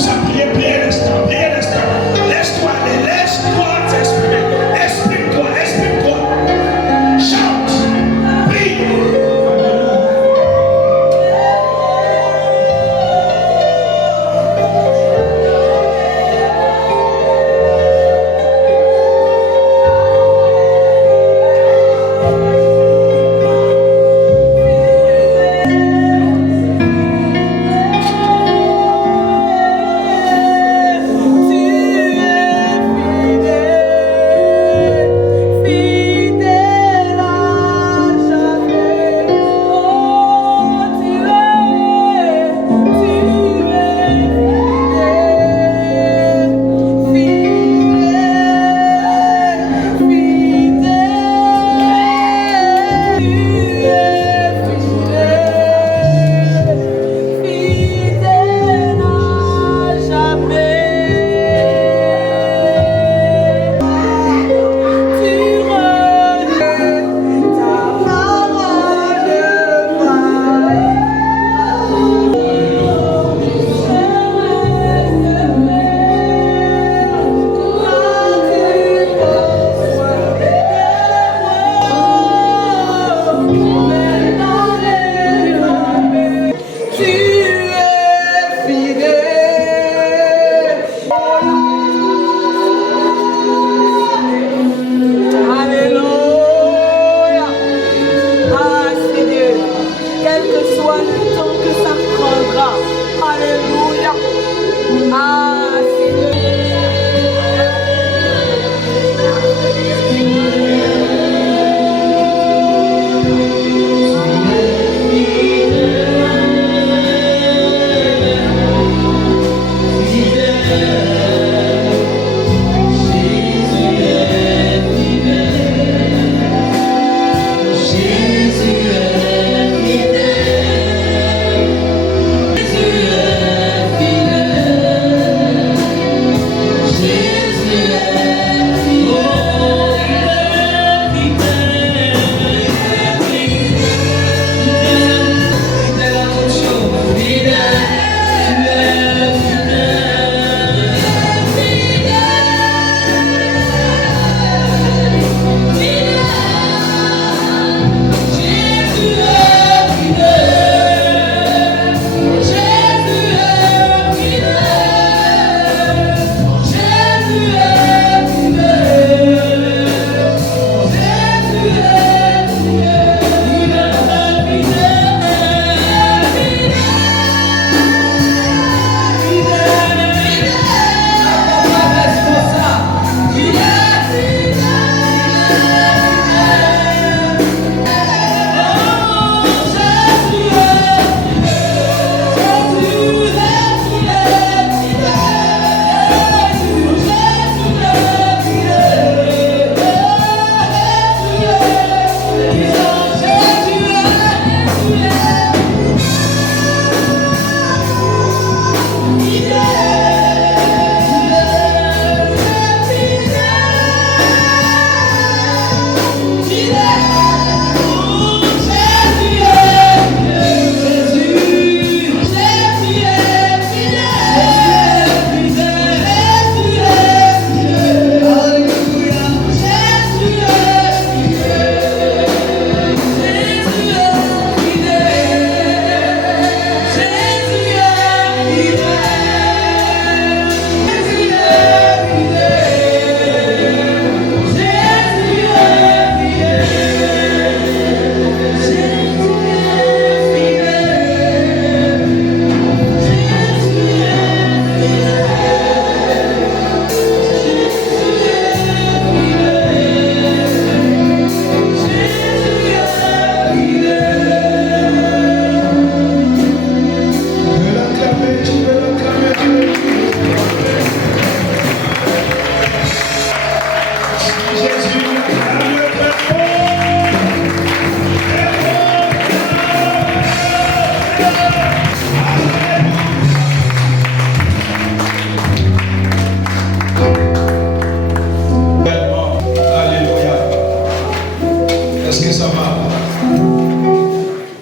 ça, priez l'instant, priez l'instant. Laisse-toi aller, laisse-toi t'exprimer. Exprime-toi, exprime-toi. Chante, prie.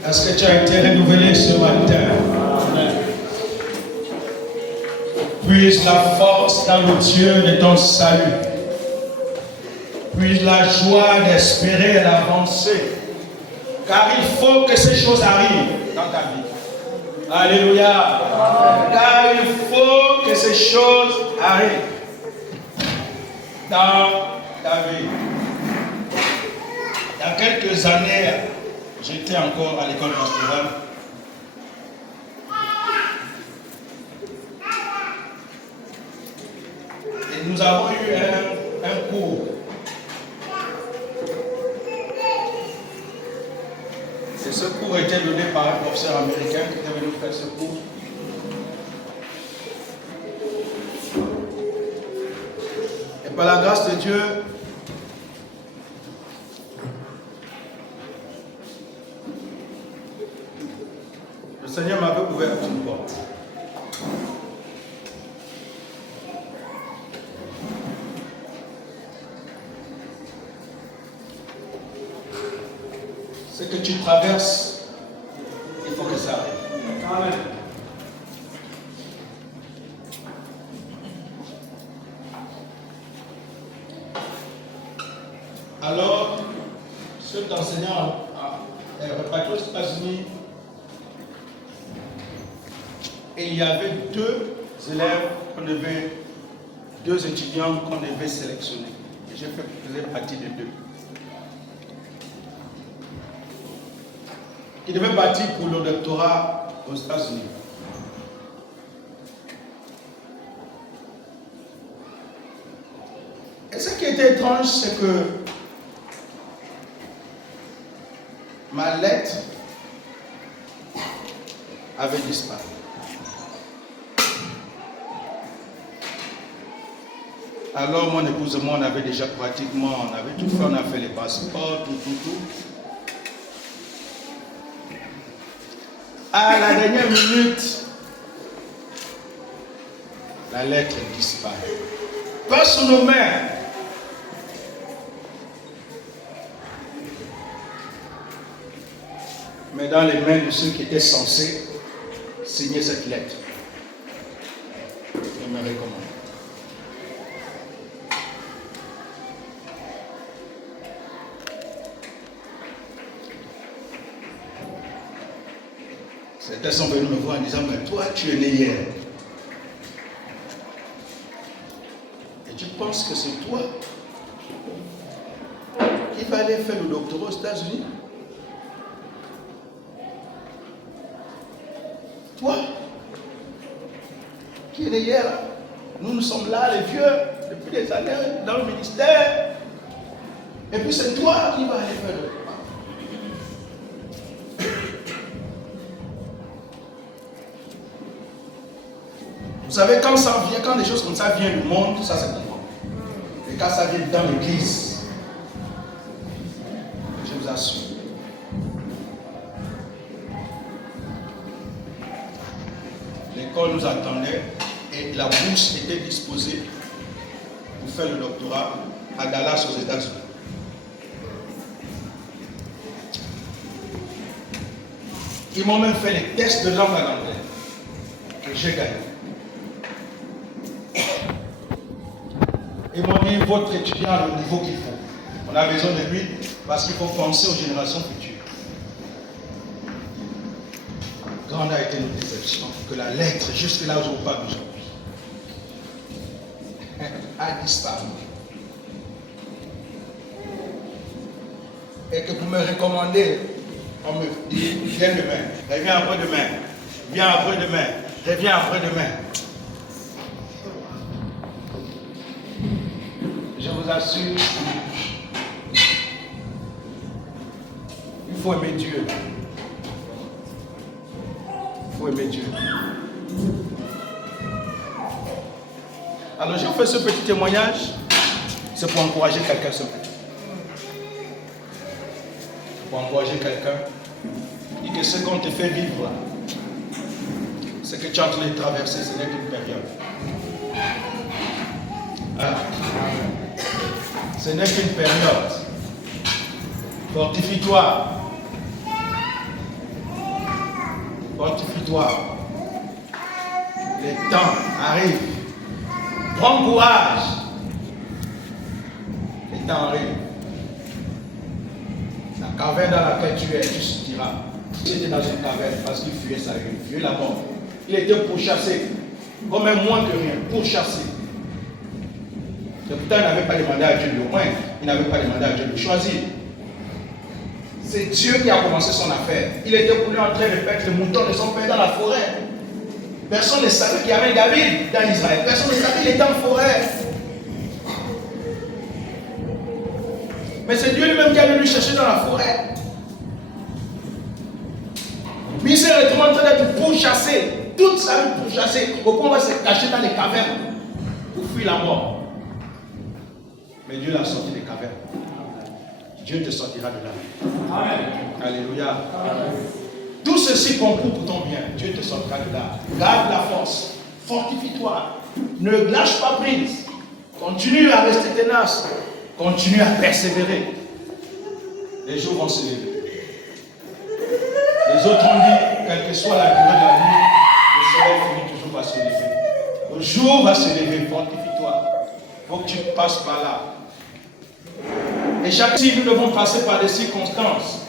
Est-ce que tu as été renouvelé ce matin? Puise la force dans le Dieu de ton salut. Puise la joie d'espérer et d'avancer. Car il faut que ces choses arrivent dans ta vie. Alléluia. Car il faut que ces choses arrivent dans ta vie. Il y a quelques années, j'étais encore à l'école pastorale. Et nous avons eu un cours. Et ce cours était donné par un professeur américain qui était venu faire ce cours. Et par la grâce de Dieu, le Seigneur m'avait ouvert une porte. Ce que tu traverses, il faut que ça arrive. Amen. Alors, cet enseignant est reparti aux États-Unis et il y avait deux élèves deux étudiants qu'on devait sélectionner. Et je faisais partie de deux. Qui devait partir pour le doctorat aux États-Unis. Et ce qui était étrange, c'est que ma lettre avait disparu. Alors mon épouse et moi, on avait déjà pratiquement, on avait tout fait, on a fait les passeports, tout. À la dernière minute, la lettre disparaît. Pas sous nos mains. Mais dans les mains de ceux qui étaient censés signer cette lettre. Je me recommande. Certains sont venus me voir en disant, mais toi, tu es né hier. Et tu penses que c'est toi qui va aller faire le doctorat aux États-Unis? Toi, qui es né hier, nous sommes là, les vieux, depuis des années, dans le ministère. Et puis c'est toi qui vas aller faire le doctorat. Vous savez, quand ça vient, quand des choses comme ça viennent du monde, ça c'est comprend. Et quand ça vient dans l'église, je vous assure. L'école nous attendait et la bourse était disposée pour faire le doctorat à Dallas aux États-Unis. Ils m'ont même fait les tests de langue en anglais que j'ai gagné. Ils m'ont dit, votre étudiant a le niveau qu'il faut. On a besoin de lui parce qu'il faut penser aux générations futures. Grande a été notre déception que la lettre, jusque là où je vous parle aujourd'hui, a disparu. Et que pour me recommander, on me dit, viens demain, reviens après-demain, viens après-demain, reviens après-demain. Je vous assure, il faut aimer Dieu. Il faut aimer Dieu. Alors, je fais ce petit témoignage, c'est pour encourager quelqu'un ce matin. Pour encourager quelqu'un. Dit que ce qu'on te fait vivre là, ce que tu es en train de traverser, ce n'est qu'une période. Voilà. Ce n'est qu'une période. Fortifie-toi. Fortifie-toi. Les temps arrivent. Prends courage. Les temps arrivent. La caverne dans laquelle tu es, tu sortiras. Il était dans une caverne parce qu'il fuyait sa vie, il fuyait la mort. Il était pourchassé, comme un moins que rien, pourchassé. Et pourtant, il n'avait pas demandé à Dieu de le moindre, il n'avait pas demandé à Dieu de le choisir. C'est Dieu qui a commencé son affaire. Il était pour lui en train de perdre les moutons de son père dans la forêt. Personne ne savait qu'il y avait David dans Israël. Personne ne savait qu'il était en forêt. Mais c'est Dieu lui-même qui allait lui chercher dans la forêt. Puis il s'est retrouvé en train d'être pourchassé. Toute sa vie pourchassée. Au point où il va se cacher dans les cavernes pour fuir la mort. Mais Dieu l'a sorti des cavernes. Dieu te sortira de là. Amen. Alléluia. Amen. Tout ceci concourt pour ton bien. Dieu te sortira de là. Garde la force. Fortifie-toi. Ne lâche pas prise. Continue à rester tenace. Continue à persévérer. Les jours vont se lever. Les autres ont dit, quelle que soit la durée de la nuit, le soleil finit toujours par se lever. Le jour va se lever. Fortifie-toi. Il faut que tu passes par là. Et chaque jour, nous devons passer par des circonstances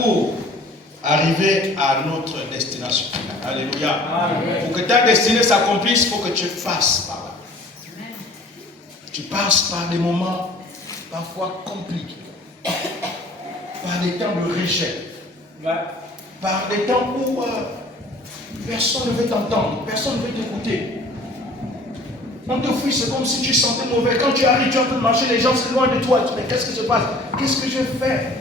pour arriver à notre destination. Alléluia. Amen. Pour que ta destinée s'accomplisse, il faut que tu passes par là. Tu passes par des moments parfois compliqués, par des temps de rejet, par des temps où personne ne veut t'entendre, personne ne veut t'écouter. On te fuit, c'est comme si tu sentais mauvais. Quand tu arrives, tu es en train de marcher, les gens s'éloignent de toi. Tu dis, mais qu'est-ce qui se passe? Qu'est-ce que je fais?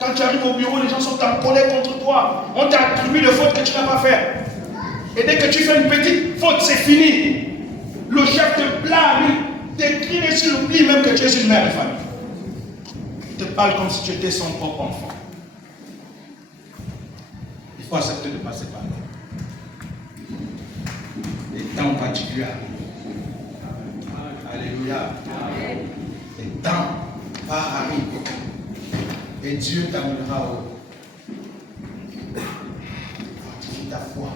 Quand tu arrives au bureau, les gens sont en colère contre toi. On t'a attribué de fautes que tu n'as pas fait. Et dès que tu fais une petite faute, c'est fini. Le chef te blâme, t'écrit et tu oublies même que tu es une mère de famille. Il te parle comme si tu étais son propre enfant. Il faut accepter de passer par là. Les temps particuliers arrivent. Alléluia. Les temps arrivent. Et Dieu t'amènera au. Fortifie ta foi.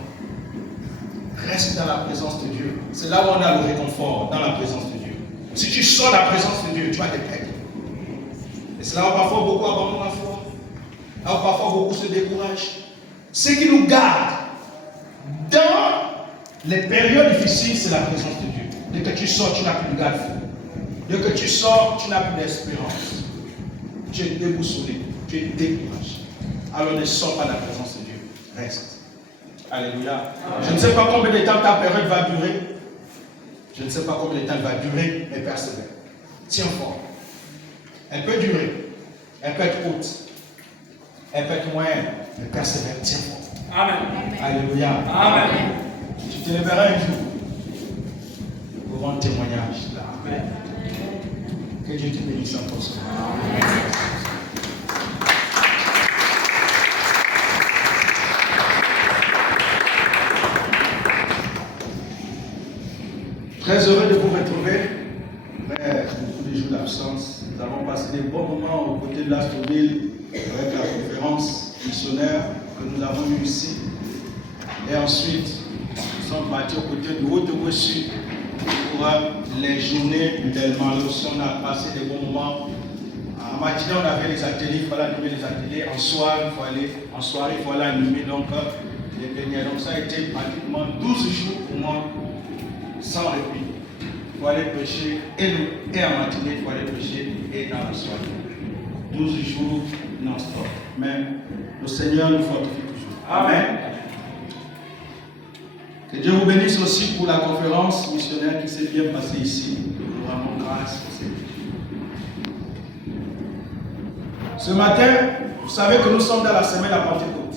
Reste dans la présence de Dieu. C'est là où on a le réconfort, dans la présence de Dieu. Si tu sors de la présence de Dieu, tu vas te perdre. Et c'est là où parfois beaucoup abandonnent la foi. Là où parfois beaucoup se découragent. Ce qui nous garde dans les périodes difficiles, c'est la présence de Dieu. Dès que tu sors, tu n'as plus de garde. Dès que tu sors, tu n'as plus d'espérance. Tu es déboussolé, tu es découragé. Alors ne sors pas de la présence de Dieu. Reste. Alléluia. Je ne sais pas combien de temps ta période va durer. Je ne sais pas combien de temps elle va durer, mais persévère. Tiens fort. Elle peut durer. Elle peut être haute. Elle peut être moyenne. Mais persévère. Tiens fort. Amen. Alléluia. Amen. Tu te lèveras un jour pour rendre témoignage. Amen. Que Dieu te bénisse en pour ça. Très heureux de vous retrouver. Après beaucoup de jours d'absence, nous avons passé des bons moments aux côtés de l'Astrouville avec la conférence missionnaire que nous avons eue ici. Et ensuite, nous sommes partis aux côtés de Haute-Togo Sud pour les journées d'Elman. On a passé des bons moments. En matinée, on avait les ateliers, il fallait animer les ateliers. En soirée, il fallait animer donc, les beignets. Donc ça a été pratiquement 12 jours pour moi, sans répit. Il faut aller prêcher et en matinée, il faut aller prêcher et dans la soirée. 12 jours non-stop. Mais le Seigneur nous fortifie toujours. Amen. Que Dieu vous bénisse aussi pour la conférence missionnaire qui s'est bien passée ici. Nous rendons grâce au Seigneur. Ce matin, vous savez que nous sommes dans la semaine à Pentecôte.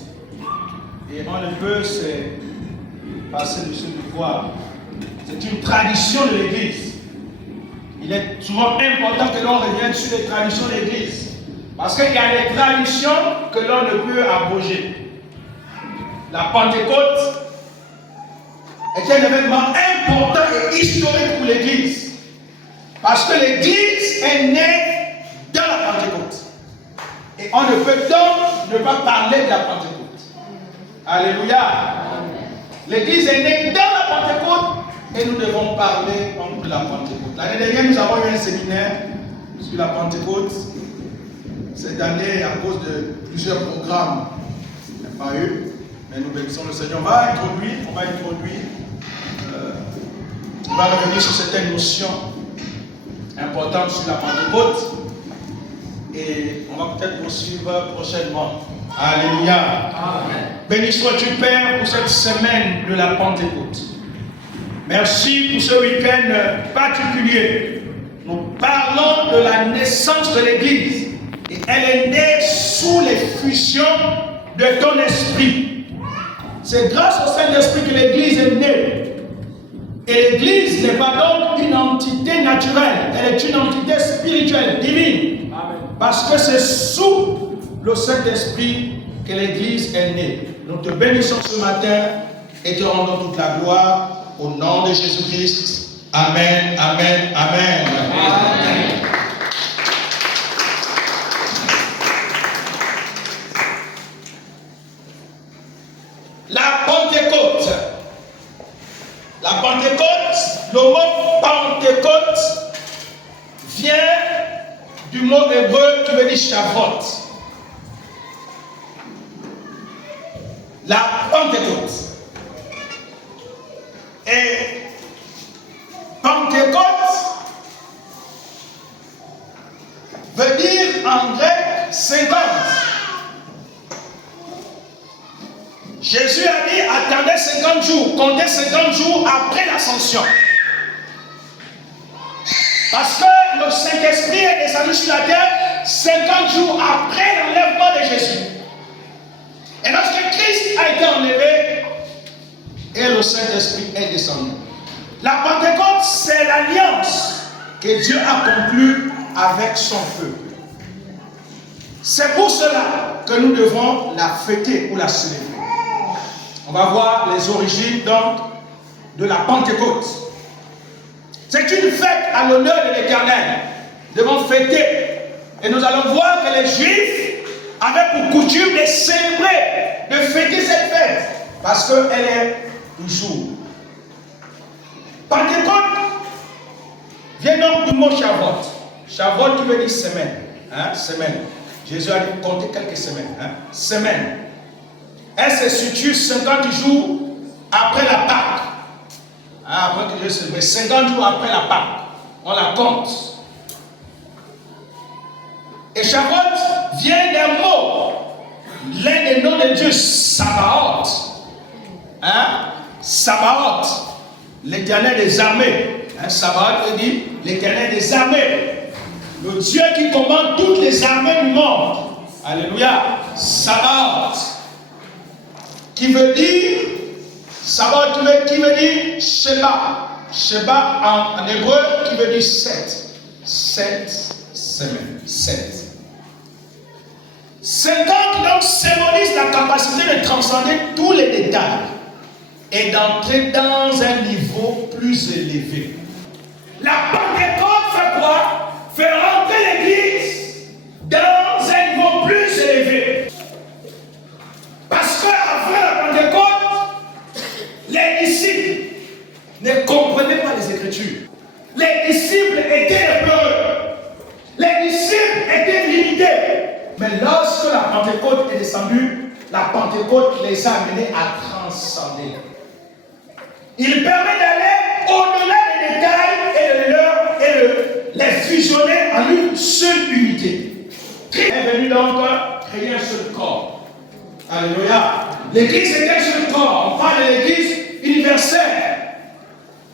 Et on ne peut se passer de ce pouvoir. C'est une tradition de l'Église. Il est souvent important que l'on revienne sur les traditions de l'Église. Parce qu'il y a des traditions que l'on ne peut abroger. La Pentecôte est un événement important et historique pour l'Église. Parce que l'Église est née dans la Pentecôte. Et on ne peut donc ne pas parler de la Pentecôte. Alléluia. L'Église est née dans la Pentecôte Et nous devons parler de la Pentecôte. L'année dernière, nous avons eu un séminaire sur la Pentecôte. Cette année, à cause de plusieurs programmes, il n'y a pas eu. Mais nous bénissons le Seigneur. On va revenir sur certaines notions importantes sur la Pentecôte. Et on va peut-être poursuivre prochainement. Alléluia. Amen. Béni sois-tu, Père, pour cette semaine de la Pentecôte. Merci pour ce week-end particulier. Nous parlons de la naissance de l'Église. Et elle est née sous l'effusion de ton esprit. C'est grâce au Saint-Esprit que l'Église est née. Et l'Église n'est pas donc une entité naturelle. Elle est une entité spirituelle, divine. Amen. Parce que c'est sous le Saint-Esprit que l'Église est née. Nous te bénissons ce matin et te rendons toute la gloire au nom de Jésus-Christ. Amen, amen, amen. Amen. La Pentecôte. La Pentecôte, le mot Pentecôte vient du mot hébreu qui veut dire Shavuot. La Pentecôte. Et Pentecôte veut dire en grec 50. Jésus a dit attendez 50 jours, comptez 50 jours après l'ascension. Parce que le Saint-Esprit est descendu sur la terre 50 jours après l'enlèvement de Jésus. Et lorsque Christ a été enlevé, et le Saint-Esprit est descendu. La Pentecôte, c'est l'alliance que Dieu a conclue avec son peuple. C'est pour cela que nous devons la fêter ou la célébrer. On va voir les origines donc de la Pentecôte. C'est une fête à l'honneur de l'Éternel. Nous devons fêter. Et nous allons voir que les Juifs avaient pour coutume de célébrer, de fêter cette fête. Parce qu'elle est toujours. Pentecôte vient donc du mot Shavuot. Shavuot qui veut dire semaine. Semaine. Jésus a dit compter quelques semaines. Semaine. Elle se situe 50 jours après la Pâque. Après que Jésus s'est 50 jours après la Pâque. On la compte. Et Shavuot vient d'un mot. L'un des noms de Dieu, Sabaoth. Sabaoth. L'Éternel des armées. Sabaoth veut dire l'Éternel des armées. Le Dieu qui commande toutes les armées du monde. Alléluia. Sabaoth. Qui veut dire, Sabaoth qui veut dire Sheba. Sheba en hébreu qui veut dire 7. 7 semaines. 7. 50 donc symbolise la capacité de transcender tous les détails et d'entrer dans un niveau plus élevé. La Pentecôte fait quoi? Fait rentrer l'Église dans un niveau plus élevé. Parce qu'après la Pentecôte, les disciples ne comprenaient pas les Écritures. Les disciples étaient peureux. Les disciples étaient limités. Mais lorsque la Pentecôte est descendue, la Pentecôte les a amenés à transcender. Il permet d'aller au-delà des détails et de les fusionner en une seule unité. Christ est venu donc créer un seul corps. Alléluia. L'Église est un seul corps. On parle de l'Église universelle.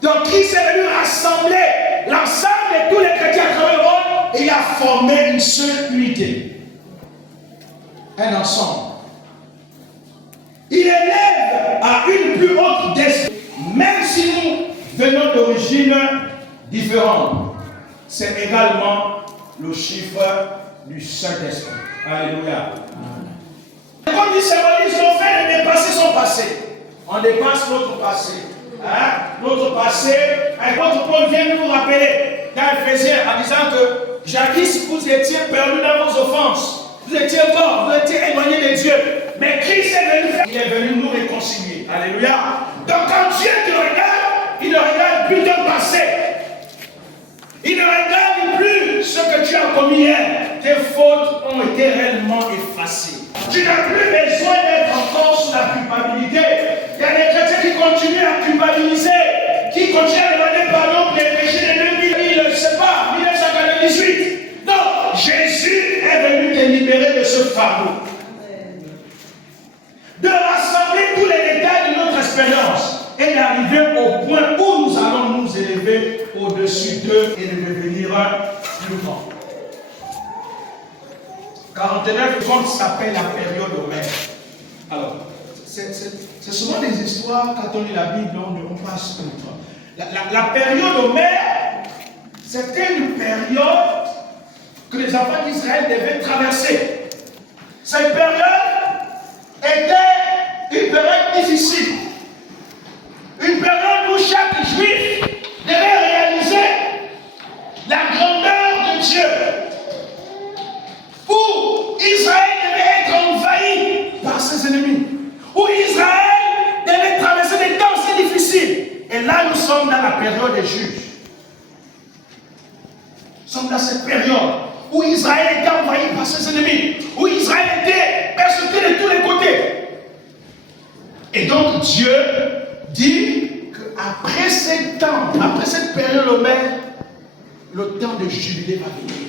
Donc Christ est venu rassembler l'ensemble de tous les chrétiens à travers le monde et il a formé une seule unité. Un ensemble. Il élève à une plus haute destinée. Même si nous venons d'origines différentes, c'est également le chiffre du Saint-Esprit. Alléluia. Comme il symbolise le fait de dépasser son passé. On dépasse notre passé. Notre passé, l'apôtre Paul vient nous rappeler dans Ephésiens en disant que jadis vous étiez perdus dans vos offenses. Vous étiez morts, vous étiez éloignés de Dieu. Mais Christ est venu, il est venu nous réconcilier. Alléluia. Donc quand Dieu te regarde, il ne regarde plus ton passé. Il ne regarde plus ce que tu as commis hier. Tes fautes ont été réellement effacées. Tu n'as plus besoin d'être encore sous la culpabilité. Il y a des chrétiens qui continuent à culpabiliser, qui continuent à demander pardon pour les péchés de 2000, je ne sais pas, 1998. Non, Jésus est venu te libérer de ce fardeau. De rassembler tous les détails de notre expérience et d'arriver au point où nous allons nous élever au-dessus d'eux et de devenir plus grands. 49 comptes s'appelle la période Homère. Alors, c'est souvent des histoires, quand on lit la Bible, on passe outre. La période Homère, c'était une période que les enfants d'Israël devaient traverser. Cette période était une période difficile. Une période où chaque juif devait réaliser la grandeur de Dieu. Où Israël devait être envahi par ses ennemis. Où Israël devait traverser des temps si difficiles. Et là, nous sommes dans la période des juges. Nous sommes dans cette période où Israël était envahi par ses ennemis. Où Israël était persécuté de tous les côtés. Et donc Dieu dit qu'après ces temps, après cette période Homère, le temps de jubilé va venir.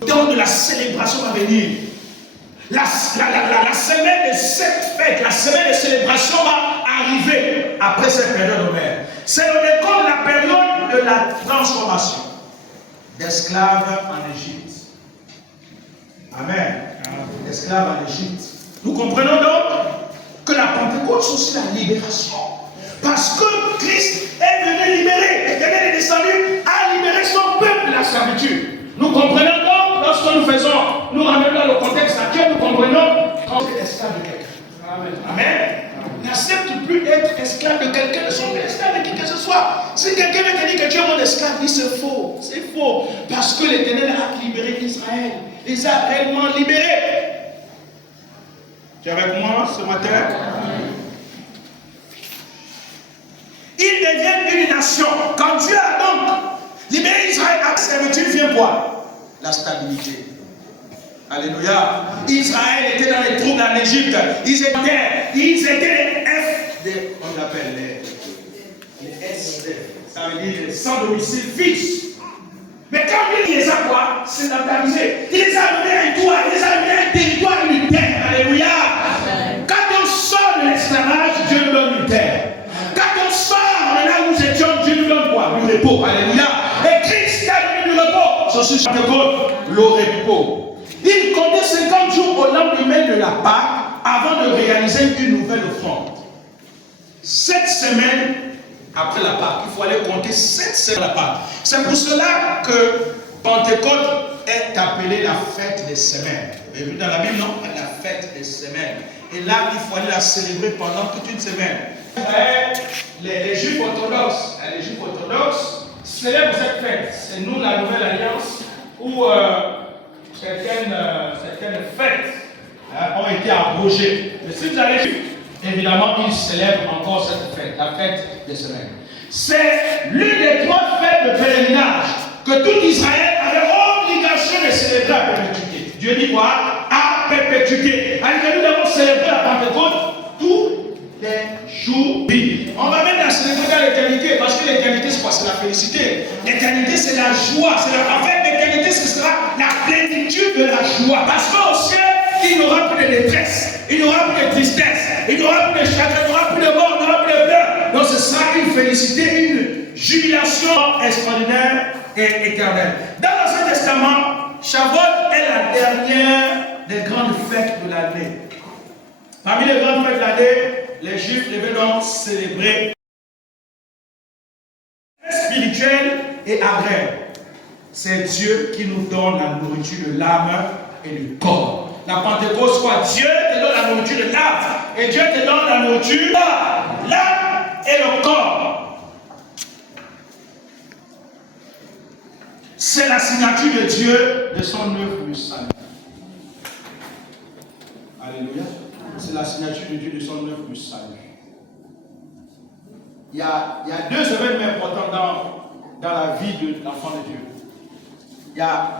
Le temps de la célébration va venir. La semaine de cette fête, la semaine de célébration va arriver après cette période Homère. C'est le décor de la période de la transformation d'esclaves en Égypte. Amen. D'esclaves en Égypte. Nous comprenons donc que la Pentecôte, c'est aussi la libération. Parce que Christ est venu libérer, l'Éternel est descendu à libérer son peuple de la servitude. Nous comprenons donc, lorsque nous faisons, nous ramenons dans le contexte actuel, nous comprenons quand on est esclave de quelqu'un. Amen. Amen. N'accepte plus d'être esclave de quelqu'un, ne sois plus esclave de qui que ce soit. Si quelqu'un veut te dire que tu es mon esclave, dis c'est faux. C'est faux. Parce que l'Éternel a libéré Israël. Il les a réellement libérés. Tu es avec moi ce matin? Ils deviennent une nation. Quand Dieu a donc libéré Israël à la servitude, vient quoi? La stabilité. Alléluia. Israël était dans les troubles en Égypte. Ils étaient les FD, on appelle les SD. Ça veut dire les sans domicile fixe. Mais quand Dieu les a quoi? Sédentarisés. Il les a amenés à un toit, il les a amenés à un territoire, une terre. Alléluia. Quand on sort de l'esclavage, Dieu nous donne une terre. Quand on sort de là où nous étions, Dieu nous donne quoi? Du repos. Alléluia. Et Christ a donné du repos. C'est sur Pentecôte, le repos. Il comptait 50 jours au lendemain de la Pâque avant de réaliser une nouvelle offrande. 7 semaines après la Pâque, il faut aller compter 7 semaines après la Pâque. C'est pour cela que Pentecôte est appelée la fête des semaines. Vous avez vu dans la Bible, non? La fête des semaines. Et là, il faut aller la célébrer pendant toute une semaine. Les Juifs orthodoxes, célèbrent cette fête. C'est nous, la Nouvelle Alliance, où certaines fêtes ont été abrogées. Mais si vous allez, évidemment, ils célèbrent encore cette fête, la fête des semaines. C'est l'une des 3 fêtes de pèlerinage que tout Israël avait obligation de célébrer à perpétuité. Dieu dit quoi? À perpétuité. Alors que nous devons célébrer la Pentecôte tous les jours. On va même la célébrer dans l'éternité, parce que l'éternité, c'est quoi? C'est la félicité. L'éternité, c'est la joie. En fait, l'éternité, ce sera la plénitude de la joie. Parce qu'au ciel, il n'y aura plus de détresse, il n'y aura plus de tristesse, il n'y aura plus de chagrin, il n'y aura plus de mort, il n'y aura plus de pleurs. Donc ce sera une félicité, une jubilation extraordinaire et éternelle. Dans l'Ancien Testament, Shavuot est la dernière des grandes fêtes de l'année. Parmi les grandes fêtes de l'année, les Juifs devaient donc célébrer spirituel et agraire. C'est Dieu qui nous donne la nourriture de l'âme et du corps. La Pentecôte, quoi? Dieu te donne la nourriture de l'âme et Dieu te donne la nourriture de l'âme et le corps. C'est la signature de Dieu de son œuvre du salut. Alléluia. C'est la signature de Dieu de son œuvre du salut. il y a deux événements importants dans la vie de l'enfant de Dieu.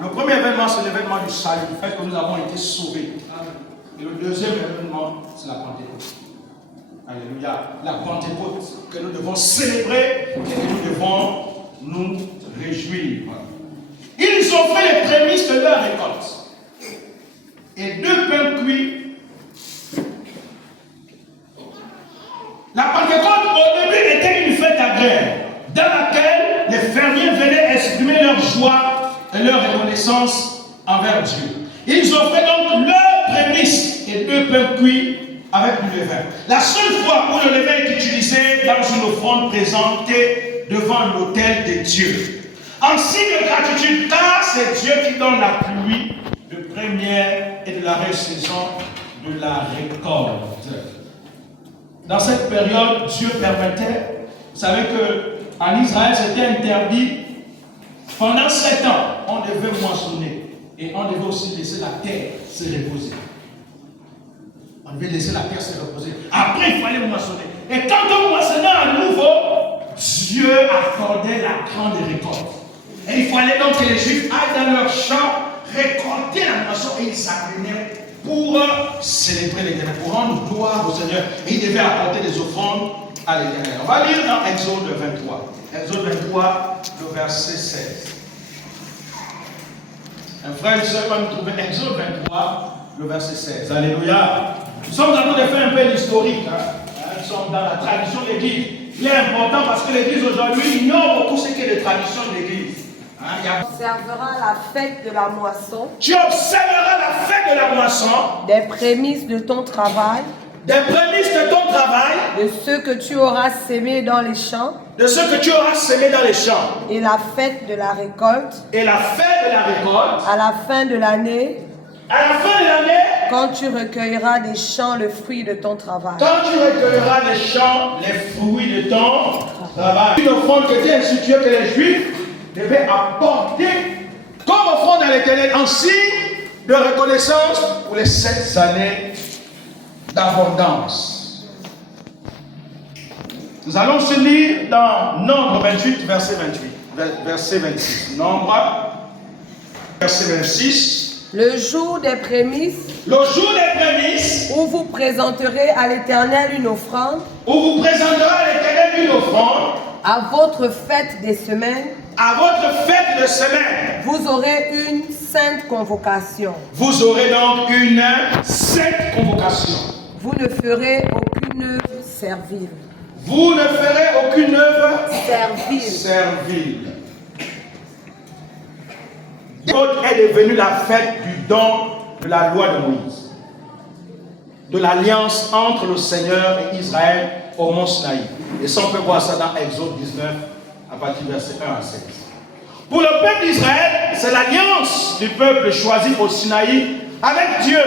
Le premier événement, c'est l'événement du salut, le fait que nous avons été sauvés. Et le deuxième événement, c'est la Pentecôte. Alléluia. La Pentecôte que nous devons célébrer et que nous devons nous réjouir. Ils ont fait les prémices de leur récolte. Et 2 pains cuits. La Pentecôte, au début, était une fête agréable, dans laquelle les fermiers venaient exprimer leur joie et leur reconnaissance envers Dieu. Ils ont fait donc leurs prémices et 2 pains cuits avec du levain. La seule fois où le levain est utilisé dans une offrande présentée devant l'autel de Dieu. En signe de gratitude, car c'est Dieu qui donne la pluie de première et de la saison de la récolte. Dans cette période, Dieu permettait, vous savez qu'en Israël, c'était interdit. Pendant 7 ans, on devait moissonner et on devait aussi laisser la terre se reposer. On devait laisser la terre se reposer. Après, il fallait moissonner. Et quand on moissonnait à nouveau, Dieu accordait la grande récolte. Et il fallait donc que les Juifs aillent dans leur champ, récolter la moisson et ils s'amenaient pour célébrer l'Éternel, pour rendre gloire au Seigneur. Et ils devaient apporter des offrandes à l'Éternel. On va lire dans Exode 23. Exode 23, le verset 16. Un frère et soeur va nous trouver Exode 23, le verset 16. Alléluia. Nous sommes en train de faire un peu l'historique. Nous sommes dans la tradition de l'Église. Il est important parce que l'Église aujourd'hui ignore beaucoup ce qu'est les traditions de l'Église. Tu observeras la fête de la moisson. Tu observeras la fête de la moisson. Des prémices de ton travail. Des prémices de ton travail. De ce que tu auras sémé dans les champs. De ce que tu auras semé dans les champs. Et la fête de la récolte. Et la fête de la récolte. À la fin de l'année. À la fin de l'année. Quand tu recueilleras des champs le fruit de ton travail. Quand tu recueilleras des champs les fruits de ton travail. Une offrande qui était instituée que les Juifs devaient apporter comme offrande à l'Éternel en signe de reconnaissance pour les 7 années d'abondance. Nous allons se lire dans Nombre 28, verset 28. Verset 26. Nombre, verset 26. Le jour des prémices. Le jour des prémices. Où vous présenterez à l'Éternel une offrande. Où vous présenterez à l'Éternel une offrande. À votre fête des semaines. À votre fête de semaine. Vous aurez une sainte convocation. Vous aurez donc une sainte convocation. Vous ne ferez aucune œuvre servile. Vous ne ferez aucune œuvre servile. L'autre est devenue la fête du don de la loi de Moïse, de l'alliance entre le Seigneur et Israël au mont Sinaï. Et ça, on peut voir ça dans Exode 19, à partir du verset 1 à 16. Pour le peuple d'Israël, c'est l'alliance du peuple choisi au Sinaï avec Dieu.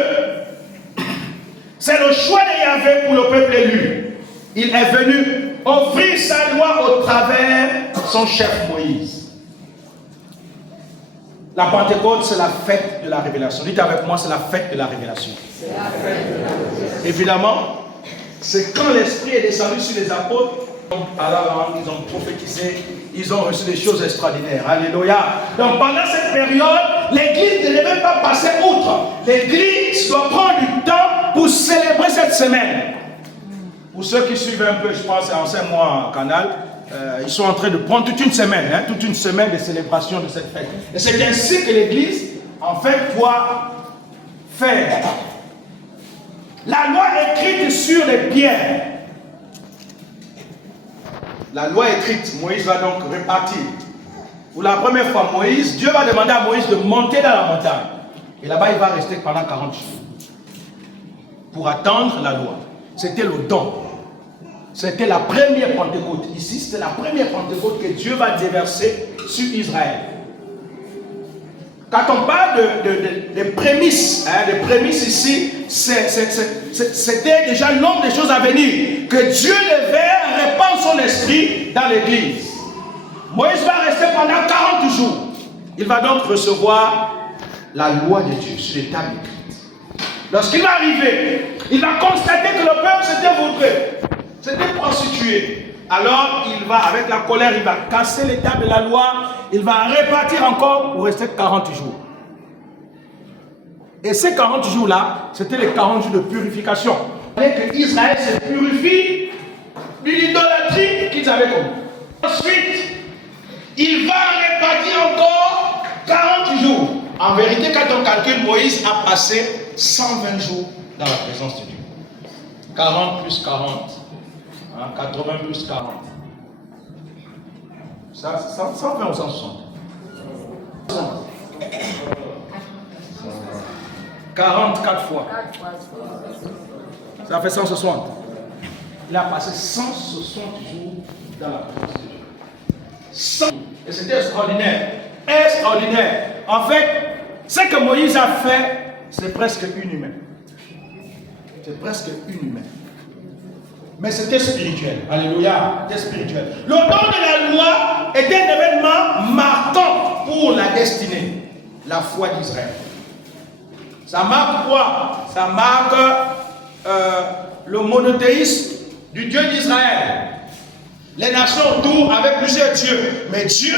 C'est le choix de Yahvé pour le peuple élu. Il est venu offrir sa loi au travers de son chef Moïse. La Pentecôte, c'est la fête de la révélation. Dites avec moi, c'est la fête de la révélation. C'est la fête de la révélation. Évidemment, c'est quand l'Esprit est descendu sur les apôtres, alors ils ont prophétisé, ils ont reçu des choses extraordinaires. Alléluia. Donc pendant cette période, l'Église ne devait pas passer outre. L'Église doit prendre du temps pour célébrer cette semaine. Pour ceux qui suivent un peu, je pense, en 5 mois en canal, ils sont en train de prendre toute une semaine de célébration de cette fête. Et c'est ainsi que l'Église, en fait, doit faire. La loi écrite sur les pierres. La loi écrite, Moïse va donc répartir. Pour la première fois, Dieu va demander à Moïse de monter dans la montagne. Et là-bas, il va rester pendant 40 jours. Pour attendre la loi. C'était le don. C'était la première Pentecôte. Ici, c'était la première Pentecôte que Dieu va déverser sur Israël. Quand on parle de prémices, les prémices ici, c'était déjà l'ombre des choses à venir. Que Dieu devait répandre son esprit dans l'église. Moïse va rester pendant 40 jours. Il va donc recevoir la loi de Dieu sur les tables écrites. Lorsqu'il va arriver, il va constater que le peuple s'était vautré, s'était prostitué. Alors il va, avec la colère, il va casser les tables de la loi, il va répartir encore pour rester 40 jours. Et ces 40 jours-là, c'était les 40 jours de purification. Il fallait que Israël se purifie de l'idolâtrie qu'ils avaient commis. Ensuite, il va répartir encore 40 jours. En vérité, quand on calcule, Moïse a passé 120 jours dans la présence de Dieu. 40 plus 40. 80 plus 40. Ça 120 ou 160? 44 fois. Ça fait 160. Il a passé 160 jours dans la présence de Dieu. 100. Et c'était extraordinaire. Extraordinaire. En fait, ce que Moïse a fait, c'est presque inhumain. C'est presque inhumain. Mais c'était spirituel. Alléluia. C'était spirituel. Le don de la loi était un événement marquant pour la destinée, la foi d'Israël. Ça marque quoi? Ça marque le monothéisme du Dieu d'Israël. Les nations autour avec plusieurs dieux. Mais Dieu,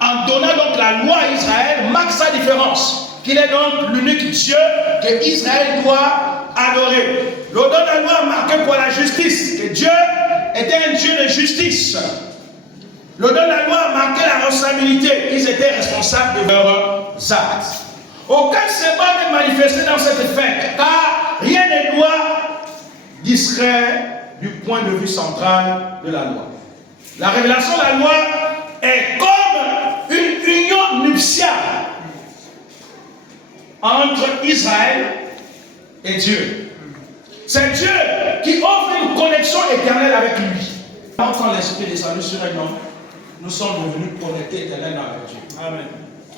en donnant donc la loi à Israël, marque sa différence. Qu'il est donc l'unique Dieu que Israël doit adorer. Le don de la loi marquait pour la justice. Que Dieu était un Dieu de justice. Le don de la loi marquait la responsabilité. Ils étaient responsables de leurs actes. Aucun symbole n'est manifesté dans cette fête, car rien ne doit distraire du point de vue central de la loi. La révélation de la loi est comme une union nuptiale entre Israël et Dieu. C'est Dieu qui offre une connexion éternelle avec lui. Quand l'Esprit est descendu sur un homme, nous sommes devenus connectés éternellement avec Dieu. Amen.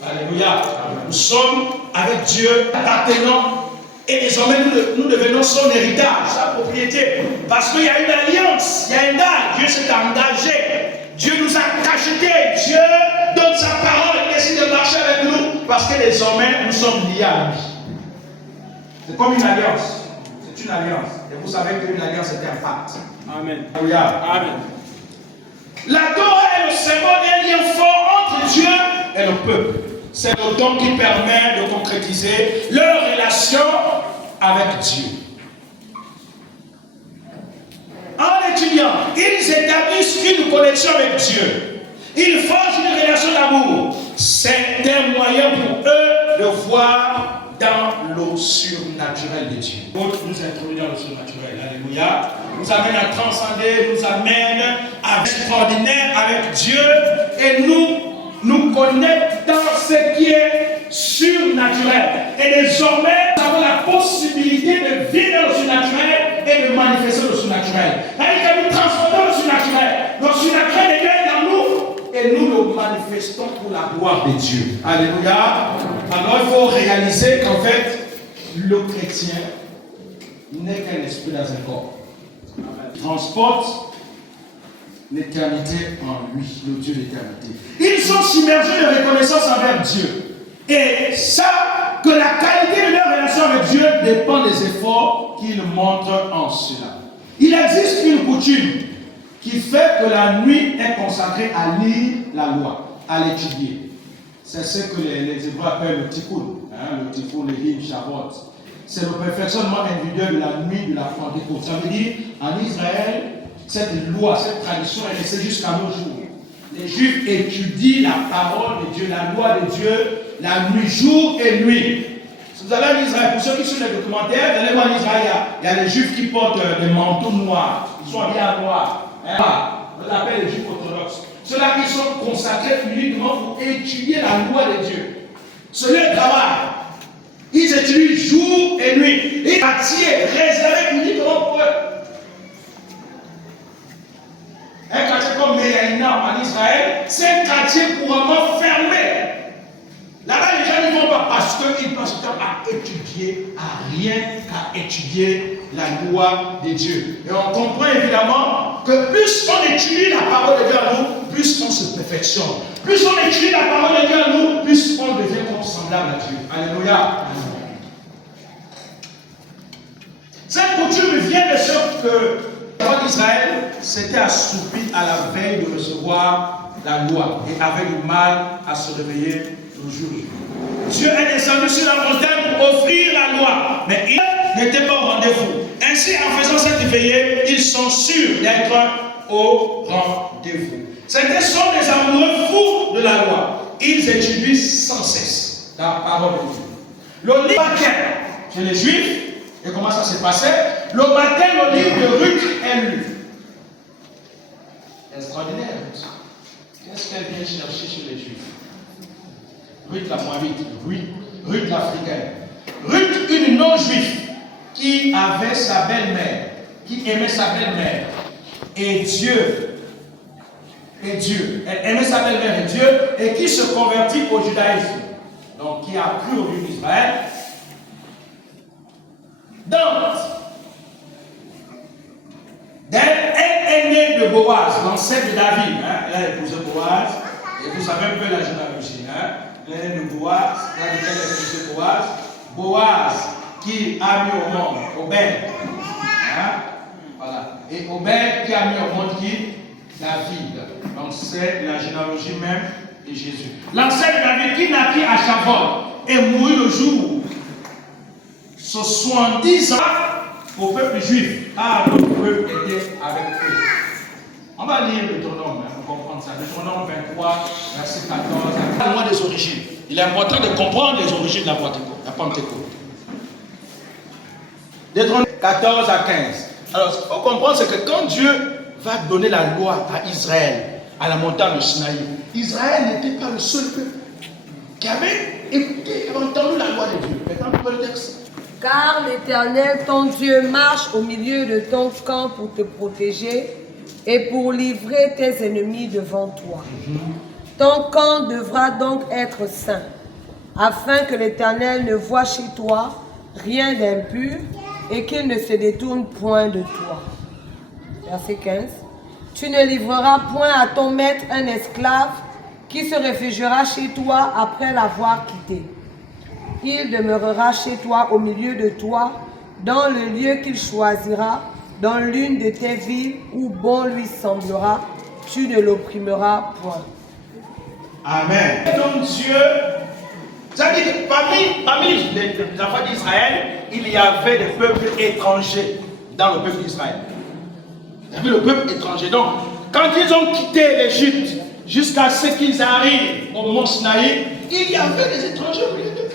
Alléluia. Amen. Nous sommes avec Dieu appartenant et désormais nous devenons son héritage, sa propriété. Parce qu'il y a une alliance, il y a un gage. Dieu s'est engagé. Dieu nous a cachetés. Dieu donne sa parole et décide de marcher avec nous parce que désormais nous sommes liés à lui. C'est comme une alliance. C'est une alliance. Et vous savez qu'une alliance est un pacte. Amen. Alléluia. Amen. La Torah est le symbole d'un lien fort entre Dieu et le peuple. C'est le don qui permet de concrétiser leur relation avec Dieu. En étudiant, ils établissent une connexion avec Dieu. Ils forgent une relation d'amour. C'est un moyen pour eux de voir dans le surnaturel de Dieu. D'autres nous introduisent dans le surnaturel. Alléluia. Nous amène à transcender, nous amène à être extraordinaire avec Dieu et nous connecte dans ce qui est surnaturel. Et désormais, nous avons la possibilité de vivre le surnaturel et de manifester le surnaturel. C'est-à-dire que nous transformons le surnaturel. Le surnaturel est dans nous et nous le manifestons pour la gloire de Dieu. Alléluia. Alors il faut réaliser qu'en fait, le chrétien n'est qu'un esprit dans un corps. Il transporte l'éternité en lui, le Dieu d'éternité. Ils sont submergés de reconnaissance envers Dieu. Et ça, que la qualité de leur relation avec Dieu dépend des efforts qu'ils montrent en cela. Il existe une coutume qui fait que la nuit est consacrée à lire la loi, à l'étudier. C'est ce que les Hébreux appellent le tikkun. Le tikkun, le hymne, Shavuot. C'est le perfectionnement individuel de la nuit de la Pentecôte. Ça veut dire, en Israël, cette loi, cette tradition est restée jusqu'à nos jours. Les Juifs étudient la parole de Dieu, la loi de Dieu, la nuit, jour et nuit. Si vous allez en Israël, pour ceux qui suivent les documentaires, vous allez voir en Israël, il y a les Juifs qui portent des manteaux noirs, ils sont habillés en noir. On appelle les Juifs orthodoxes. Ceux-là qui sont consacrés uniquement pour étudier la loi de Dieu. C'est leur travail. Ils étudient jour et nuit. Et quartier réservé uniquement pour eux. Un quartier comme Meyaïna en Israël, c'est un quartier couramment fermé. Là-bas, les gens ne vont pas parce qu'ils passent leur temps à étudier, à rien qu'à étudier la loi de Dieu. Et on comprend évidemment que plus on étudie la parole de Dieu à nous, plus on se perfectionne. Plus on étudie la parole de Dieu à nous, plus on devient semblable à Dieu. Alléluia. Cette coutume vient de ce que d'Israël s'était assoupi à la veille de recevoir la loi et avait du mal à se réveiller le jour. Dieu est descendu sur la montagne pour offrir la loi, mais il n'était pas au rendez-vous. Ainsi, en faisant cette veillée, ils sont sûrs d'être au rendez-vous. C'était sont des amoureux fous de la loi. Ils étudient sans cesse la parole de Dieu. Le livre chez les Juifs, et comment ça s'est passé? Le matin, le livre de Ruth est lu. Extraordinaire. Qu'est-ce qu'elle vient chercher chez les Juifs? Ruth la Moabite, Ruth l'Africaine. Ruth, une non-juive, qui avait sa belle-mère, qui aimait sa belle-mère, et Dieu, elle aimait sa belle-mère et Dieu, et qui se convertit au judaïsme, donc qui a cru au Dieu d'Israël. Donc, elle est née de Boaz, l'ancêtre de David. Elle a épousé Boaz, et vous savez un peu la généalogie. Elle est née de Boaz, elle a épousé Boaz. Boaz, qui a mis au monde Obed. Voilà. Et Obed qui a mis au monde qui? David. Donc c'est la généalogie même de Jésus. L'ancêtre de David qui naquit à Chavon et mourut le jour 70 ans au peuple juif. Le peuple était avec eux. On va lire le Deutéronome pour comprendre ça. Le Deutéronome 23, verset 14. Parle-moi des origines. Il est important de comprendre les origines de la Pentecôte. Deutéronome 14 à 15. Alors, ce qu'il faut comprendre, c'est que quand Dieu va donner la loi à Israël, à la montagne de Sinaï, Israël n'était pas le seul peuple qui avait écouté, qui avait entendu la loi de Dieu. Maintenant, on peut le texte. Car l'Éternel, ton Dieu, marche au milieu de ton camp pour te protéger et pour livrer tes ennemis devant toi. Ton camp devra donc être saint, afin que l'Éternel ne voie chez toi rien d'impur et qu'il ne se détourne point de toi. Verset 15. Tu ne livreras point à ton maître un esclave qui se réfugiera chez toi après l'avoir quitté. Il demeurera chez toi au milieu de toi, dans le lieu qu'il choisira, dans l'une de tes villes où bon lui semblera, tu ne l'opprimeras point. Amen. Donc Dieu, ça dit que parmi les enfants d'Israël, il y avait des peuples étrangers dans le peuple d'Israël. Il y avait le peuple étranger. Donc, quand ils ont quitté l'Égypte, jusqu'à ce qu'ils arrivent au mont Sinaï, il y avait des étrangers au milieu d'eux.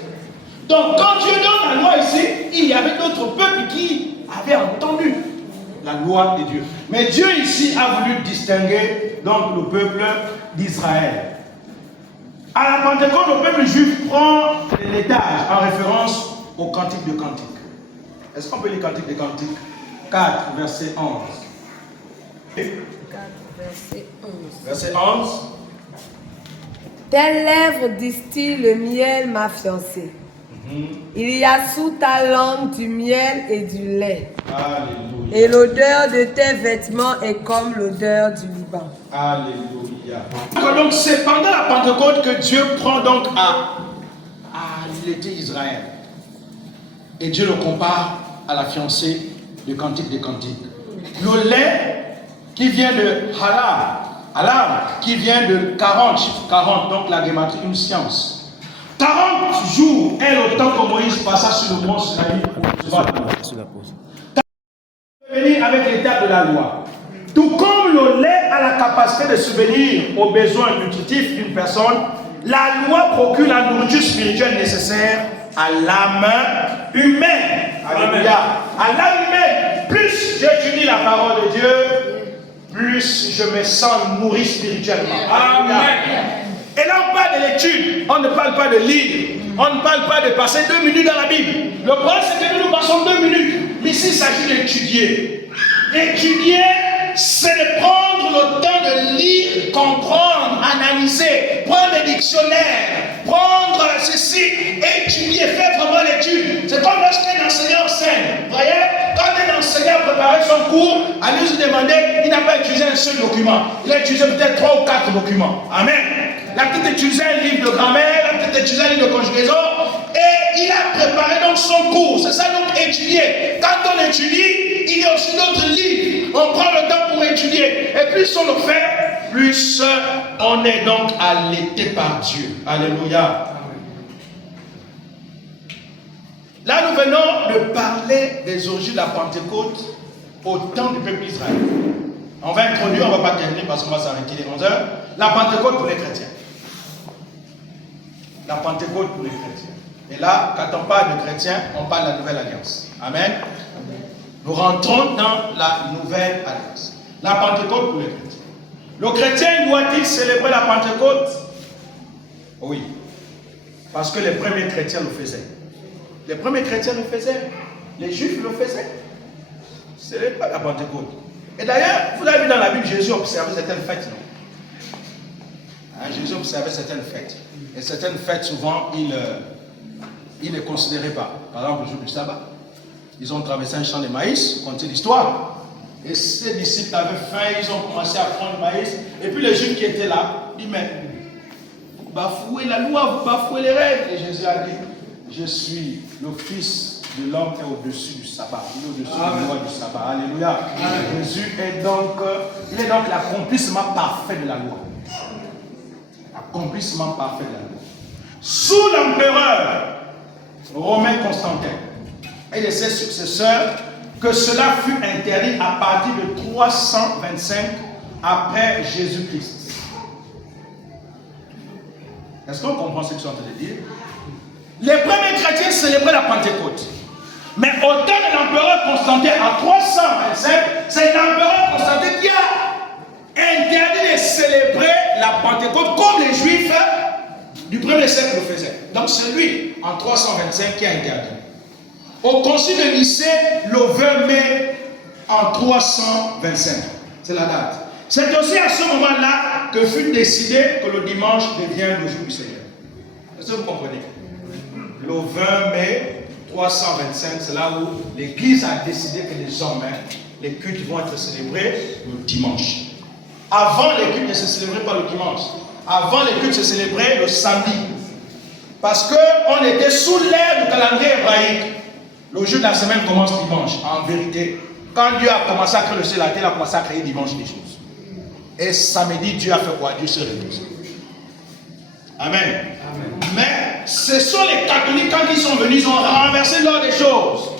Donc, quand Dieu donne la loi ici, il y avait d'autres peuples qui avaient entendu la loi de Dieu. Mais Dieu ici a voulu distinguer donc le peuple d'Israël. À la Pentecôte, le peuple juif prend l'étage en référence au Cantique de Cantique. Est-ce qu'on peut lire Cantique de Cantique 4, verset 11. 4, verset 11. Verset 11. Tes lèvres distillent le miel, ma fiancée. Il y a sous ta langue du miel et du lait. Alléluia. Et l'odeur de tes vêtements est comme l'odeur du Liban. Alléluia. Donc c'est pendant la Pentecôte que Dieu prend donc à l'été Israël. Et Dieu le compare à la fiancée du Cantique des Cantiques. Le lait qui vient de Halam qui vient de 40, chiffre 40, donc la gématrie, une science. 40 jours est le temps que Moïse passa sur le mont Sinaï pour recevoir la pause. Venir avec l'état de la loi. Tout comme le lait a la capacité de subvenir aux besoins nutritifs d'une personne, la loi procure la nourriture spirituelle nécessaire à l'âme humaine. Alléluia. À l'âme humaine. Plus j'étudie la parole de Dieu, plus je me sens nourri spirituellement. Amen. Et là, on parle de l'étude, on ne parle pas de lire, on ne parle pas de passer 2 minutes dans la Bible. Le problème, c'est que nous passons 2 minutes. Mais ici, il s'agit d'étudier. Étudier, c'est de prendre le temps de lire, comprendre, analyser, prendre des dictionnaires, prendre ceci, étudier, faire vraiment l'étude. C'est comme lorsqu'un enseignant enseigne. Vous voyez, quand un enseignant préparait son cours, allez vous demander, il n'a pas utilisé un seul document. Il a utilisé peut-être 3 ou 4 documents. Amen. Il a peut-être utilisé un livre de grammaire, il a peut-être utilisé un livre de conjugaison, et il a préparé donc son cours. C'est ça donc étudier. Quand on étudie, il y a aussi d'autres livres. On prend le temps Et plus on le fait, plus on est donc allaité par Dieu. Alléluia. Là, nous venons de parler des origines de la Pentecôte au temps du peuple d'Israël. On va introduire, on ne va pas terminer parce qu'on va s'arrêter les 11 heures. La Pentecôte pour les chrétiens. La Pentecôte pour les chrétiens. Et là, quand on parle de chrétiens, on parle de la nouvelle alliance. Amen. Nous rentrons dans la nouvelle alliance. La Pentecôte pour les chrétiens. Le chrétien doit-il célébrer la Pentecôte? Oui. Parce que les premiers chrétiens le faisaient. Les premiers chrétiens le faisaient. Les juifs le faisaient. Ce n'est pas la Pentecôte. Et d'ailleurs, vous avez vu dans la Bible, Jésus observait certaines fêtes, non? Jésus observait certaines fêtes. Et certaines fêtes, souvent, il ne les considérait pas. Par exemple, le jour du sabbat. Ils ont traversé un champ de maïs, comptez l'histoire. Et ses disciples avaient faim, ils ont commencé à prendre le maïs. Et puis les Juifs qui étaient là, disent, mais vous bafouez la loi, vous bafouez les règles. Et Jésus a dit, je suis le Fils de l'homme qui est au-dessus du sabbat. Il est au-dessus de la loi du sabbat. Alléluia. Amen. Jésus est donc, l'accomplissement parfait de la loi. L'accomplissement parfait de la loi. Sous l'empereur romain Constantin et de ses successeurs, que cela fut interdit à partir de 325 après Jésus-Christ. Est-ce qu'on comprend ce que je suis en train de dire? Les premiers chrétiens célébraient la Pentecôte. Mais au temps de l'empereur Constantin, en 325, c'est l'empereur Constantin qui a interdit de célébrer la Pentecôte comme les Juifs du 1er siècle le faisaient. Donc c'est lui, en 325, qui a interdit. Au concile de Nicée, le 20 mai en 325. C'est la date. C'est aussi à ce moment-là que fut décidé que le dimanche devient le jour du Seigneur. Est-ce que vous comprenez? Le 20 mai 325, c'est là où l'Église a décidé que désormais les cultes vont être célébrés le dimanche. Avant, les cultes ne se célébraient pas le dimanche. Avant, les cultes se célébraient le samedi. Parce qu'on était sous l'ère du calendrier hébraïque. Le jour de la semaine commence dimanche. En vérité, quand Dieu a commencé à créer le ciel et la terre, il a commencé à créer dimanche des choses. Et samedi, Dieu a fait quoi? Dieu se repose. Amen. Amen. Mais ce sont les catholiques, quand ils sont venus, ils ont renversé l'ordre des choses.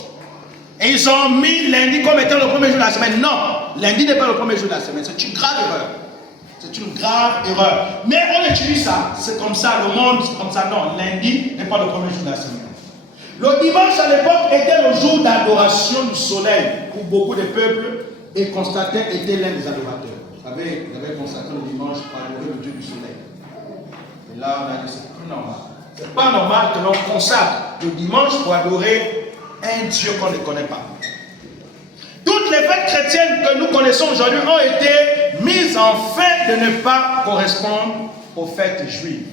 Et ils ont mis lundi comme étant le premier jour de la semaine. Non, lundi n'est pas le premier jour de la semaine. C'est une grave erreur. C'est une grave erreur. Mais on utilise ça. C'est comme ça, le monde, c'est comme ça. Non, lundi n'est pas le premier jour de la semaine. Le dimanche à l'époque était le jour d'adoration du soleil pour beaucoup de peuples et Constantin était l'un des adorateurs. Vous savez, vous avez constaté le dimanche pour adorer le Dieu du soleil. Et là, on a dit c'est plus normal. C'est pas normal que l'on consacre le dimanche pour adorer un Dieu qu'on ne connaît pas. Toutes les fêtes chrétiennes que nous connaissons aujourd'hui ont été mises en fait de ne pas correspondre aux fêtes juives.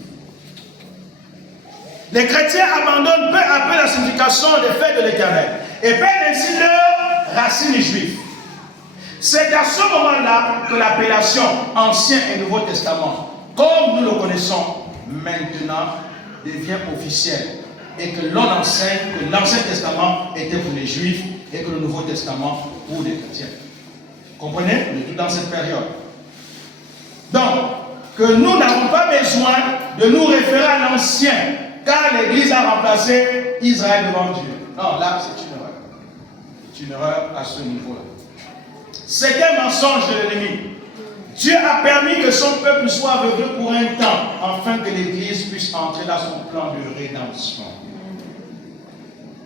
Les chrétiens abandonnent peu à peu la signification des fêtes de l'Éternel et perdent ainsi leurs racines juives. C'est à ce moment-là que l'appellation Ancien et Nouveau Testament, comme nous le connaissons maintenant, devient officielle et que l'on enseigne que l'Ancien Testament était pour les Juifs et que le Nouveau Testament pour les chrétiens. Comprenez? On est tout dans cette période. Donc, que nous n'avons pas besoin de nous référer à l'Ancien, car l'Église a remplacé Israël devant Dieu. Non, là, c'est une erreur. C'est une erreur à ce niveau-là. C'est un mensonge de l'ennemi. Dieu a permis que son peuple soit aveuglé pour un temps, afin que l'Église puisse entrer dans son plan de rédemption.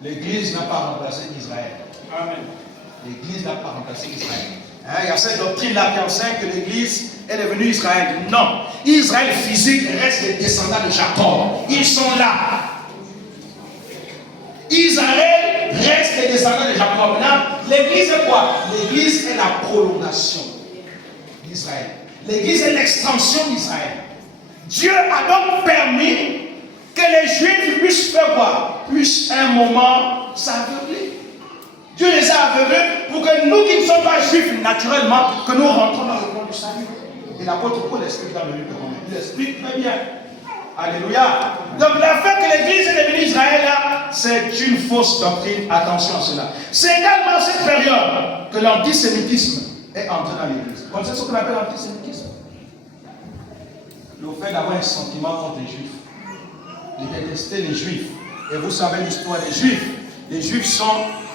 L'Église n'a pas remplacé Israël. Amen. L'Église n'a pas remplacé Israël. Il y a cette doctrine-là qui enseigne que l'Église est devenue Israël. Non. Israël physique reste les descendants de Jacob. Ils sont là. Israël reste les descendants de Jacob. Là, l'Église est quoi? L'Église est la prolongation d'Israël. L'Église est l'extension d'Israël. Dieu a donc permis que les Juifs puissent faire quoi? Puissent un moment s'aveugler. Dieu les a aveuglés pour que nous qui ne sommes pas Juifs naturellement, que nous rentrons dans le monde du salut. Et l'apôtre Paul l'explique dans le livre de Romains. Il l'explique très bien. Alléluia. Donc la fait que l'Église est devenue Israël, c'est une fausse doctrine. Attention à cela. C'est également à cette période que l'antisémitisme est entré dans l'église. Vous connaissez ce qu'on appelle l'antisémitisme? Le fait d'avoir un sentiment contre les juifs. De détester les juifs. Et vous savez l'histoire des juifs. Les juifs sont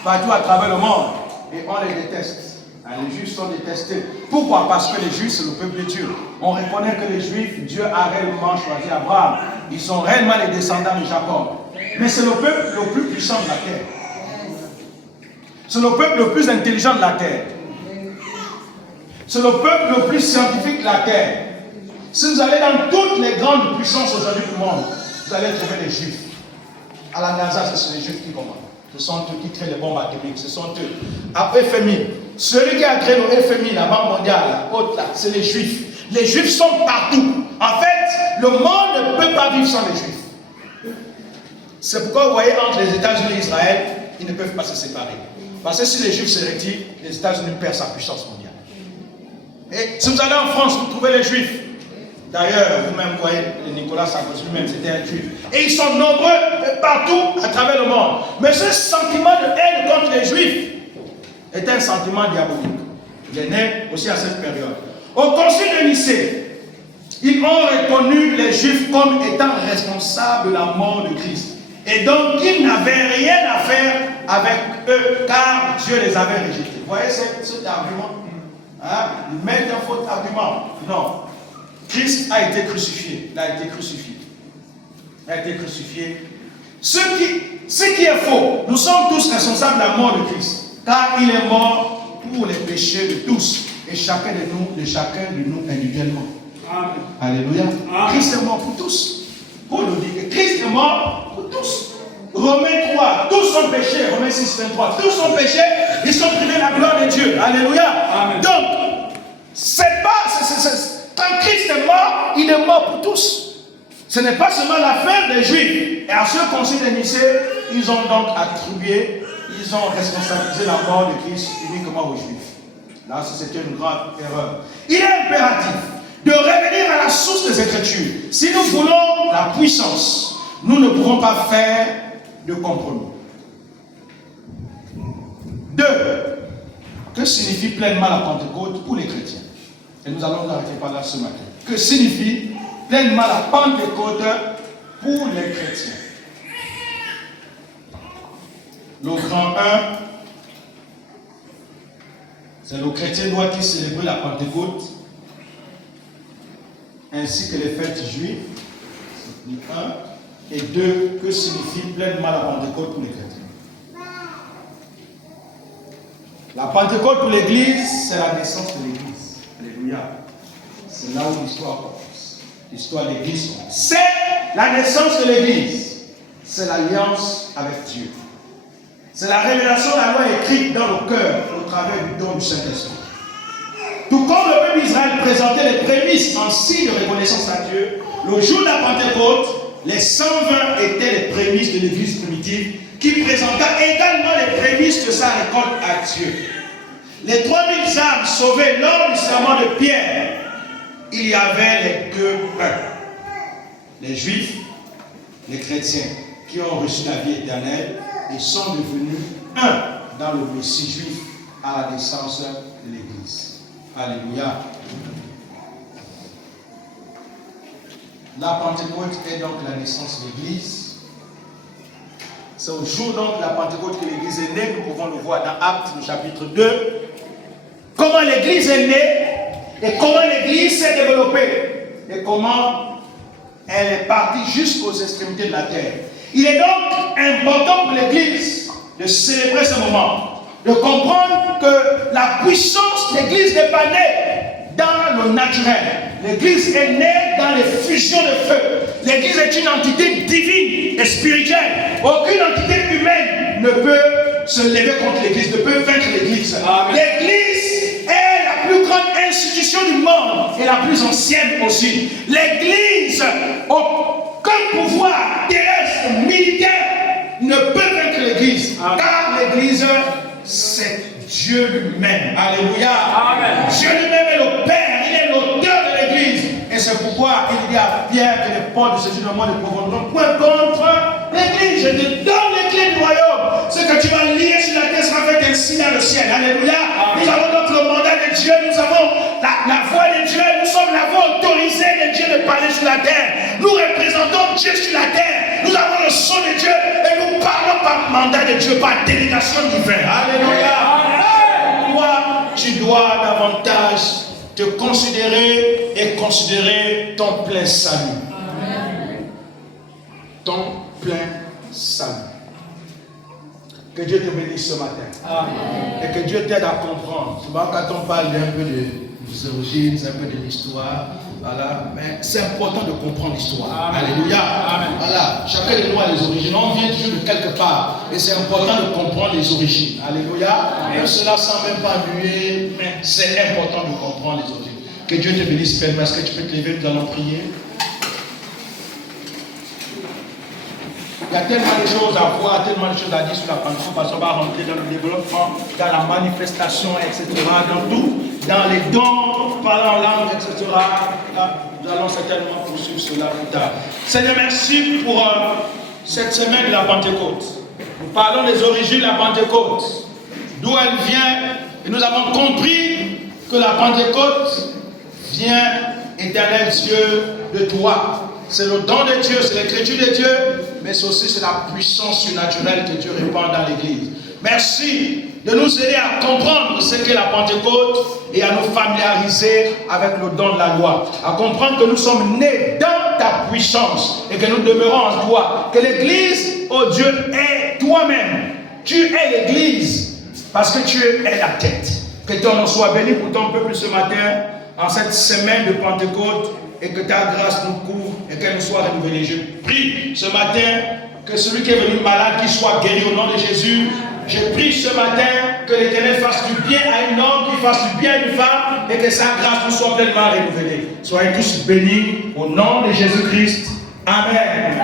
partout à travers le monde. Et on les déteste. Les juifs sont détestés. Pourquoi? Parce que les juifs, c'est le peuple de Dieu. On reconnaît que les juifs, Dieu a réellement choisi Abraham. Ils sont réellement les descendants de Jacob. Mais c'est le peuple le plus puissant de la terre. C'est le peuple le plus intelligent de la terre. C'est le peuple le plus scientifique de la terre. Si vous allez dans toutes les grandes puissances aujourd'hui du monde, vous allez trouver les juifs. À la NASA, ce sont les juifs qui commandent. Ce sont eux qui créent les bombes atomiques. Ce sont eux. À FMI, celui qui a créé le FMI, la Banque mondiale, la haute là, c'est les juifs. Les juifs sont partout. En fait, le monde ne peut pas vivre sans les juifs. C'est pourquoi vous voyez entre les États-Unis et Israël, ils ne peuvent pas se séparer. Parce que si les juifs se retirent, les États-Unis perdent sa puissance mondiale. Et si vous allez en France, vous trouvez les juifs. D'ailleurs, vous-même voyez, Nicolas Sarkozy lui-même, c'était un juif. Et ils sont nombreux partout à travers le monde. Mais ce sentiment de haine contre les juifs est un sentiment diabolique. Il est né aussi à cette période. Au concile de Nicée, ils ont reconnu les juifs comme étant responsables de la mort de Christ. Et donc, ils n'avaient rien à faire avec eux, car Dieu les avait rejetés. Vous voyez cet argument? Hein? Ils mettent un faux argument. Non. Christ a été crucifié. Il a été crucifié. Il a été crucifié. Ce qui est faux, nous sommes tous responsables de la mort de Christ. Car il est mort pour les péchés de tous. Et chacun de nous individuellement. Amen. Alléluia. Amen. Christ est mort pour tous. Paul nous dit que Christ est mort pour tous. Romains 3, tous ont péché. Romains 6, 23, tous ont péché. Ils sont privés de la gloire de Dieu. Alléluia. Amen. Donc, quand Christ est mort, il est mort pour tous. Ce n'est pas seulement l'affaire des Juifs. Et à ce concile de Nicée, ils ont donc attribué, ils ont responsabilisé la mort de Christ uniquement aux Juifs. Là, c'était une grave erreur. Il est impératif de revenir à la source des Écritures. Si nous voulons la puissance, nous ne pourrons pas faire de compromis. 2. Que signifie pleinement la Pentecôte pour les chrétiens? Et nous allons nous arrêter par là ce matin. Que signifie pleinement la Pentecôte pour les chrétiens? Le grand 1, c'est le chrétien doit-il célébrer la Pentecôte ainsi que les fêtes juives? 1. Et 2. Que signifie pleinement la Pentecôte pour les chrétiens? La Pentecôte pour l'Église, c'est la naissance de l'Église. Alléluia. C'est là où l'histoire commence. L'histoire de l'Église. C'est la naissance de l'Église. C'est l'alliance avec Dieu. C'est la révélation de la loi écrite dans le cœur au travers du don du Saint-Esprit. Tout comme le peuple d'Israël présentait les prémices en signe de reconnaissance à Dieu, le jour de la Pentecôte, les 120 étaient les prémices de l'Église primitive qui présenta également les prémices de sa récolte à Dieu. Les 3000 âmes sauvées lors du serment de Pierre, il y avait les 2 1. Les Juifs, les chrétiens qui ont reçu la vie éternelle et sont devenus un dans le Messie juif à la naissance de l'Église. Alléluia. La Pentecôte est donc la naissance de l'Église. C'est au jour donc de la Pentecôte que l'Église est née. Nous pouvons le voir dans Actes, le chapitre 2. Comment l'Église est née et comment l'Église s'est développée et comment elle est partie jusqu'aux extrémités de la terre. Il est donc important pour l'Église de célébrer ce moment, de comprendre que la puissance de l'Église n'est pas née dans le naturel. L'Église est née dans les fusions de feu. L'Église est une entité divine et spirituelle. Aucune entité humaine ne peut se lever contre l'Église, ne peut vaincre l'Église. L'Église est la plus grande institution du monde et la plus ancienne aussi. L'Église, aucun pouvoir terrestre, militaire, ne peut vaincre l'Église. Car l'Église, c'est Dieu lui-même. Alléluia. Amen. Dieu lui-même est le Père, il est l'auteur de l'Église. Et c'est pourquoi il dit à Pierre que les portes de ce jugement ne prévaudront point contre l'Église. Je te donne les clés du royaume. Ce que tu vas lier sur la terre sera fait ainsi dans le ciel. Alléluia. Amen. Nous avons donc le mandat de Dieu, nous avons la voix de Dieu, nous sommes la voix autorisée de Dieu de parler sur la terre. Nous représentons Dieu sur la terre. Nous avons le son de Dieu et nous parlons par mandat de Dieu, par délégation divine. Alléluia. Toi, tu dois davantage te considérer et considérer ton plein salut. Ton plein salut. Que Dieu te bénisse ce matin. Amen. Et que Dieu t'aide à comprendre. Souvent, quand on parle un peu des origines, un peu de l'histoire, voilà, mais c'est important de comprendre l'histoire. Alléluia. Amen. Voilà, chacun de nous a les origines. On vient toujours de quelque part. Et c'est important de comprendre les origines. Alléluia. Même cela sans même pas muer, mais c'est important de comprendre les origines. Que Dieu te bénisse, Père. Est-ce que tu peux te lever, nous allons prier. Il y a tellement de choses à voir, tellement de choses à dire sur la Pentecôte, parce qu'on va rentrer dans le développement, dans la manifestation, etc., dans tout, dans les dons, parlant en langue, etc. Là, nous allons certainement poursuivre cela plus tard. Seigneur, merci pour cette semaine de la Pentecôte. Nous parlons des origines de la Pentecôte, d'où elle vient, et nous avons compris que la Pentecôte vient, éternel Dieu, de toi. C'est le don de Dieu, c'est l'écriture de Dieu, mais aussi c'est la puissance surnaturelle que Dieu répand dans l'Église. Merci de nous aider à comprendre ce qu'est la Pentecôte et à nous familiariser avec le don de la loi. À comprendre que nous sommes nés dans ta puissance et que nous demeurons en toi. Que l'Église, oh Dieu, est toi-même. Tu es l'Église parce que tu es la tête. Que ton nom soit béni pour ton peuple ce matin, en cette semaine de Pentecôte. Et que ta grâce nous couvre et qu'elle nous soit renouvelée. Je prie ce matin que celui qui est venu malade, qu'il soit guéri au nom de Jésus. Je prie ce matin que l'Éternel fasse du bien à un homme, qu'il fasse du bien à une femme et que sa grâce nous soit pleinement renouvelée. Soyez tous bénis au nom de Jésus-Christ. Amen.